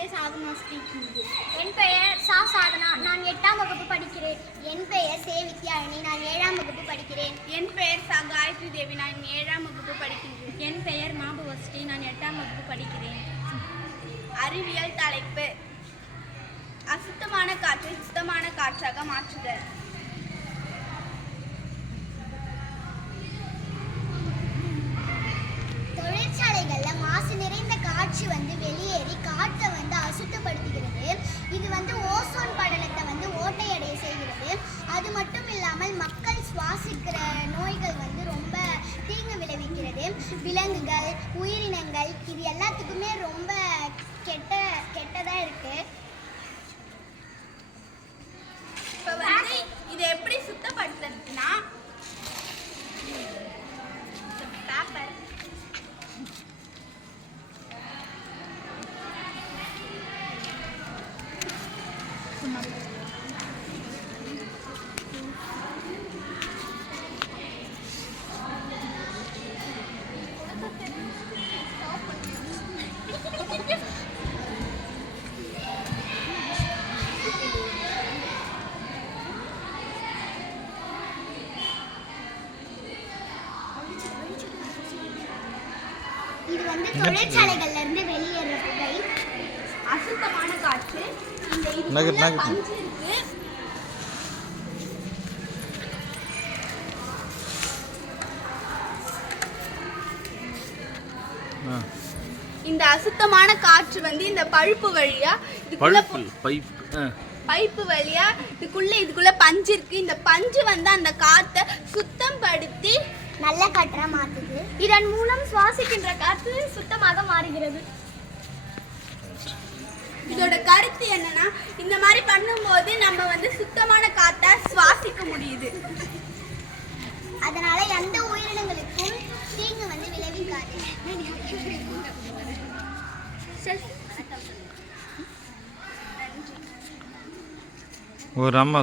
J Sadhana speaking. என் பெயர் சா சாதனா. நான் 8ஆம் வகுப்பு படிக்கிறேன். என் பெயர் சே வித்யாரணி. நான் 7ஆம் வகுப்பு படிக்கிறேன். என் பெயர் சா காயத்ரி தேவி. நான் 7ஆம் வகுப்பு படிக்கின்றேன். என் பெயர் மாபுவஸ்ரீ. நான் 8ஆம் வகுப்பு படிக்கிறேன். அறிவியல் தலைப்பு: அசுத்தமான காற்றை சுத்தமான காற்றாக மாற்றுதல். தொழிற்சாலைகள்ல மாசு நிறைந்த காற்று வெளியேறி காற்றை அசுத்தப்படுத்துகிறது. இது ஓசோன் படலத்தை ஓட்டையடைய செய்கிறது. அது மட்டும் இல்லாமல் மக்கள் சுவாசிக்கிற நோய்கள் ரொம்ப தீங்கு விளைவிக்கிறது. விலங்குகள், உயிரினங்கள் இது எல்லாத்துக்குமே ரொம்ப கெட்டதா இருக்கு. இப்போ இதை எப்படி சுத்தப்படுத்துறதுன்னா, பேப்பர் இது தொழிற்சாலைகள்ல இருந்து வெளியேற புகை. அசுத்தமான காற்று. இந்த நகர் பஞ்சு இருக்கு. இந்த அசுத்தமான காற்று இந்த பழுப்பு வழியா பைப்பு வழியா இதுக்குள்ள பஞ்சு இருக்கு. இந்த பஞ்சு அந்த காத்தை சுத்தம் படுத்தி நல்ல காற்றா மாத்துது. இதன் மூலம் சுவாசிக்கின்ற காற்று சுத்தமாக மாறுகிறது. இதோட கருத்து என்னன்னா, இந்த மாதிரி பண்ணும்போது நம்ம சுத்தமான காற்றை சுவாசிக்க முடியுது. அதனால எந்த உயிரினங்களுக்கும் தீங்கு விளைவிக்காது. ஒரு அம்மா